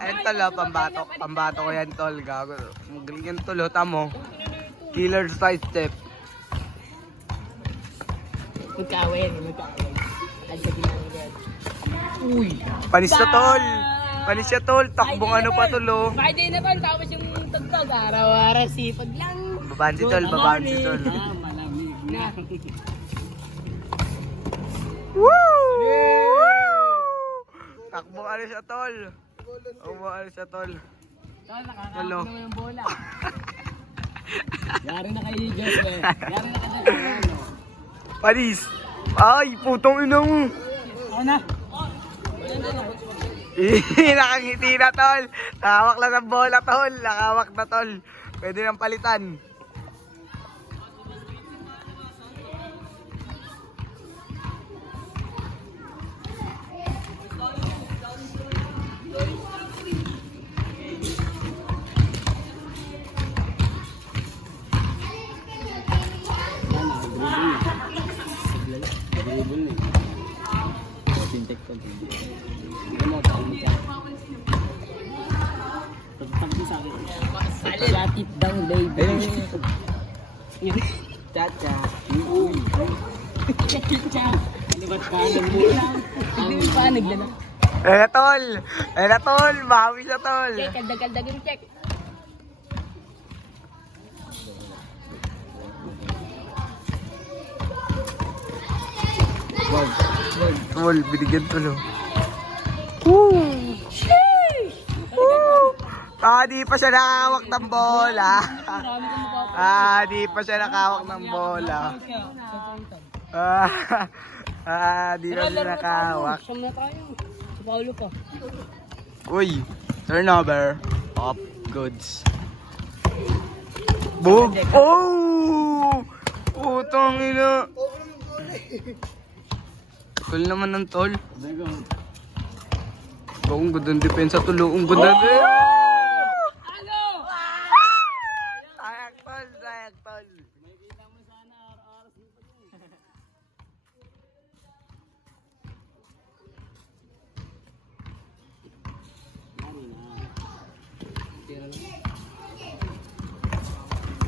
Ayun tol, oh, pambato ko yan tol, gago. Magaling yan tol, oh, tamo. Killer side step. Magkawin. Ay, sa ginagawa yan. Uy! Panis na tol! Panis siya tol, takbong ano pa tol, oh. Friday na tol, tapos yung tagtag, araw-araw sipag lang. Babaan si tol, babaan si tol. Malamig na. Woo! Takbong ano siya tol. Ano siya tol. Tol, nakakawin Hello. naman yung bola. Yari na kayo ni Joshua. Yari na kayo. Panis! Ay, putong ina mo. Ako na. Nakangiti na tol. Nakawak lang ng bola tol. Nakawak na tol. Pwede nang palitan. Tip down, baby. Chacha. Chacha. Libat ka ng mula. Hindi pa naglala. Ayun na tol. Ayun na tol. Bawi siya tol. Check, kaldag yung check. Tol, binigyan tol. Woo! Di pa siya nakahawak ng bola. Di pa siya nakahawak ng bola. Di na siya nakahawak. Siyam na tayo. Si Paolo pa. Uy, turnover of goods. Boom! Oh! Putang ina. Tol naman ng tol. Ang ganda ng depensa tol. Ang ganda ng sayang tol, sayang tol.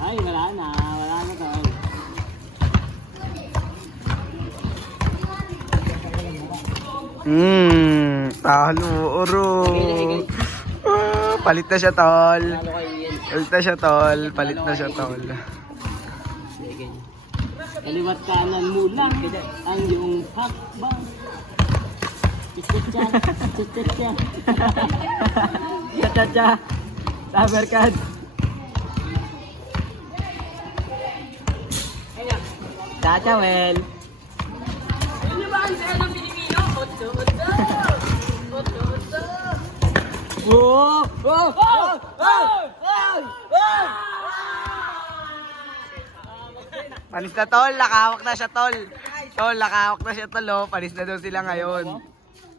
Ay, wala na tol. Talo, oro. Palit na siya tol. Palit na siya tol. Kaliwat kanan mo lang ang iyong hakbang. Chicha. Chacha. Saber card. Chacha, well. Ano ba ang sa'yo ng Pilipino? Otso. Panis na tol, nakahawak na siya tol. Tol, nakahawak na siya tol, oh. Panis na daw sila ngayon.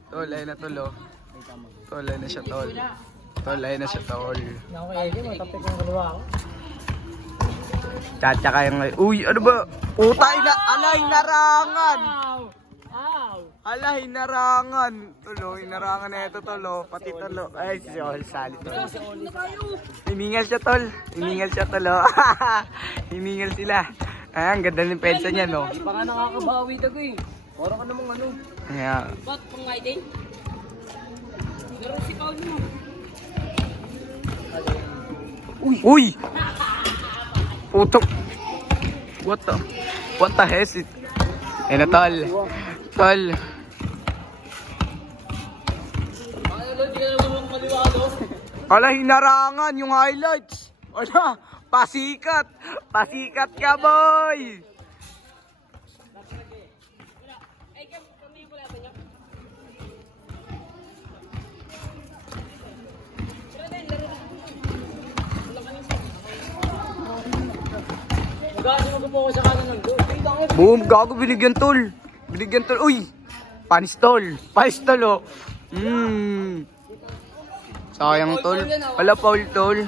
Tol, ayun na tol, oh. Tol, ayun na siya tol. Chacha kayang ngayon. Uy, ano ba? Utay na, alay, narangan. Alay, narangan. Tulo, inarangan na ito tol, pati tol. Ay, si Sol, salit tol. Hiningal siya tol, oh. Hiningal sila. Ay, ang ganda ng pensa niya, no? Di pa nga nakakabawi dago eh. Parang ka namang ano. Yeah. Ba't pang ID? Meron si Paolo mo. Uy! Puto. What the hell is it? Ayun na tol. Tol. Kala hinarangan yung highlights. Wala, pasikat. Pasikat ka, boy. Boom, gago, binigyan tol. Uy, panis tol, oh. Sayang tol. Wala foul tol.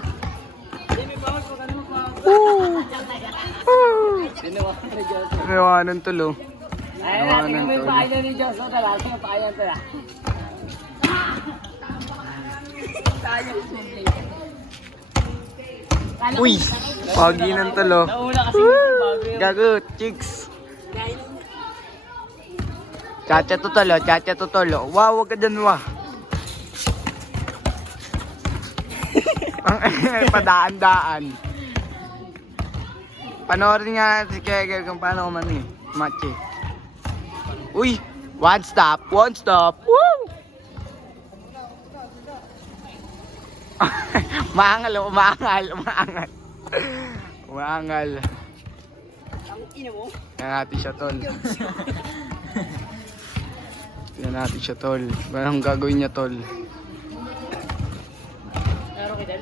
Nawanan tol, oh. Ayun na, tingnan mo yung paano ni Diyos. O, talaga yung paano tala. Sayang. Uy! Pogi ng tolo. Nauna kasi bago yung Gago, chicks. Chacha to tolo. Wow, wag ka dyan, wah. Padaan-daan. Panoorin nga si Kegel kung paano kumani. Machi. Uy! One stop. Woo! Umaangal. Ang ina mo. Tingnan natin siya, tol. Anong gagawin niya, tol? Laro kita.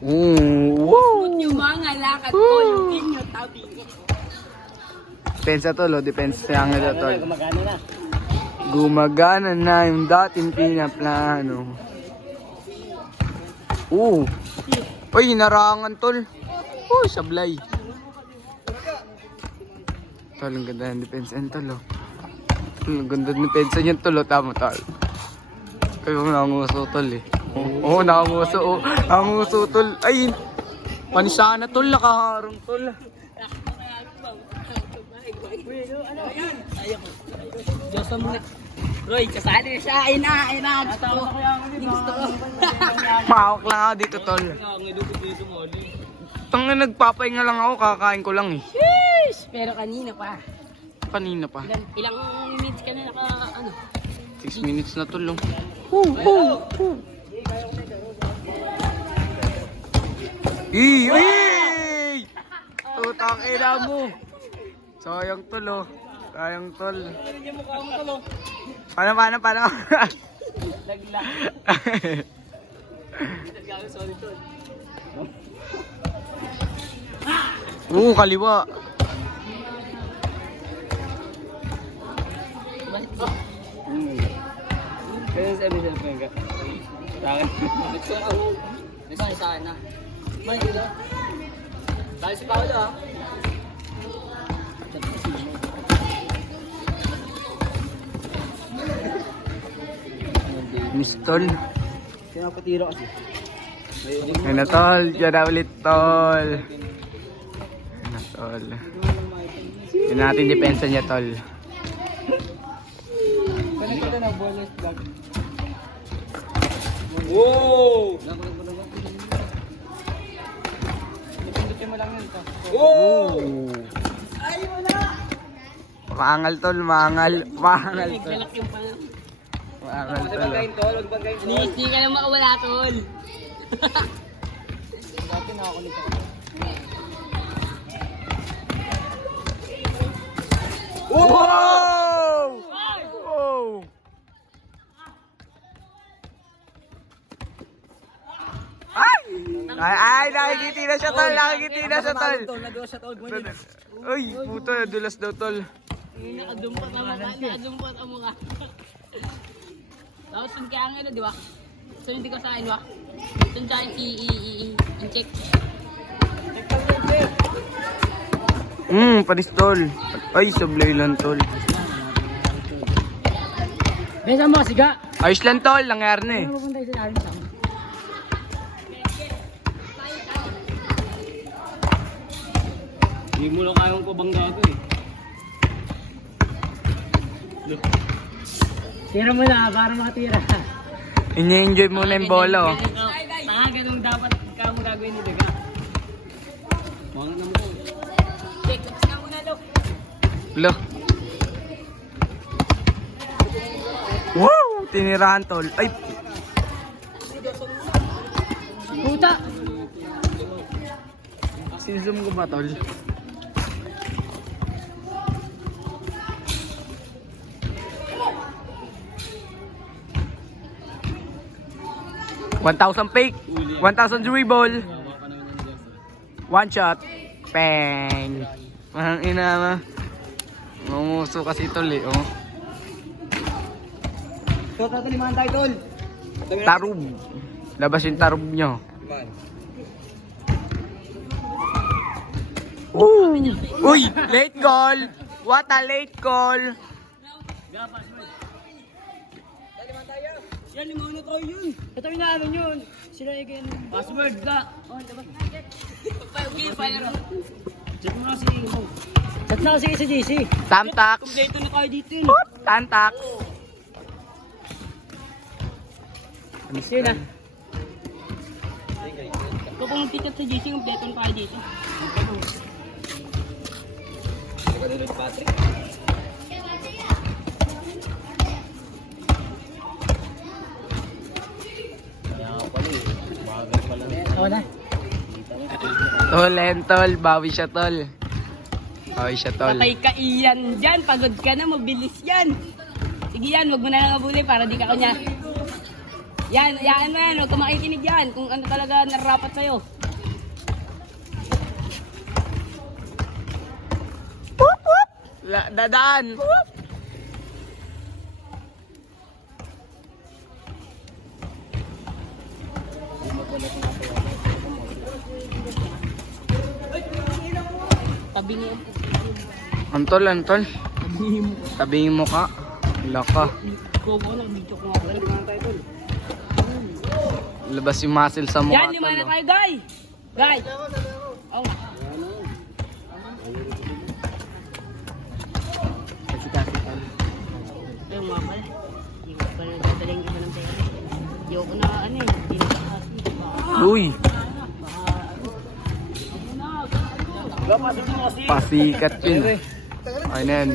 Wow! Yung mga lakad ko, yung inyo, tabi. Depensa, tol. Depensa ang ito, tol. Gumagana na. Gumagana na yung dating pinaplano. Uy, hinarangan, tol. Sablay. Tol, ang ganda ng depensa yan, tol. Ang ganda ng depensa niyan, tol. Tama, tol. Kayo nangunguso, tol, eh. Nangunguso, nangunguso, tol. Ay, panisana, tol. Nakaharang, tol. Diyos mo. Roy, kasali siya. Ay na. Gusto ko. Mahawak lang ako dito, tol. Tangin, nagpapahinga lang ako. Kakain ko lang, eh. Sheesh! Pero kanina pa. Kanina pa. Ilang minutes ka na ano? 6 minutes na, tol. Ey! Tutang ina mo. Sayang, tol, oh. Sayang, tol. Paano? Lagla. Sorry, tol. Kaliwa. Kaya sabi siya pa nga. Sa akin na. May dito. Dahil si Paolo ah. Miss Tol. Kaya patira kasi. Yan na, tol. Yan na ulit, tol. Yan na, tol. Yan natin depensa niya, tol. Wow! Ay mo na! Maangal, tol. Maangal, tol. Maangal, tol. Hindi ka na makawala, tol. Wow! Ay, nakikiti na siya, tol. Uy, puto, dulas daw, tol. Nakadumpot ang mukha. Tapos yung kaya nga, di ba? So hindi ko sa akin, ba? Doon siya i-check. Panis, tol. Ay, sablay lang, tol. Besa mo, siga! Ayos lang, tol. Nangyari na, eh. Ano pupunta sa akin? Hindi mo lang kayong kubang gago eh. Tira mo na para makatira. Ini-enjoy muna yung bola, oh. Tanga, ganun dapat ikaw mo gagawin ni Daga. Mga naman ko. Check, tapos nga muna, Lo. Lo. Wow! Tinirahan, tol. Ay! Puta! Sinzoom ko ba, tol? $1,000 fake, 1,000 dribble, 1 shot, peng. Mahang ina ma. Ngumuso kasi tol, eh, oh. So, tatalimahan tayo, Tol. Tarub. Labas yung tarub nyo. Uy! Late goal! What a late goal! Ga, password. Yan, limaw na tayo yun. Ito yung naano yun. Sila again. Password ga. Oh, diba? Okay, fire. Check mo na si Imo. Chat na kasi sa JC. Tamtax. Kompleto na tayo dito yun. Tantax. Yun ah. Ito kung ticket sa JC, kompleto na tayo dito. Patrick. Oo na. Tol, tol. Bawi siya, tol. Bawi siya, tol. Patay ka iyan dyan. Pagod ka na, mabilis yan. Sige yan, wag mo na lang abuli para di ka kanya. Yan, yan mo yan. Huwag ka makikinig yan. Kung ano talaga nararapat sa'yo. Dadaan. Tabi niyo. Antol, antol. Tabi mo. Tabingin mo ka. Laka. Go mo lang, video ko nga. Balik na tayo tol. Labas yung muscle sa mukha, Yan, lima na tol. tayo, guy. Guy. Oh. Ay, mga pala. Hindi ko pala dadala yung iba ng pera. Hindi ko na ano eh. Hindi na kasi. Uy. Pasikat yun. Ayun na yan.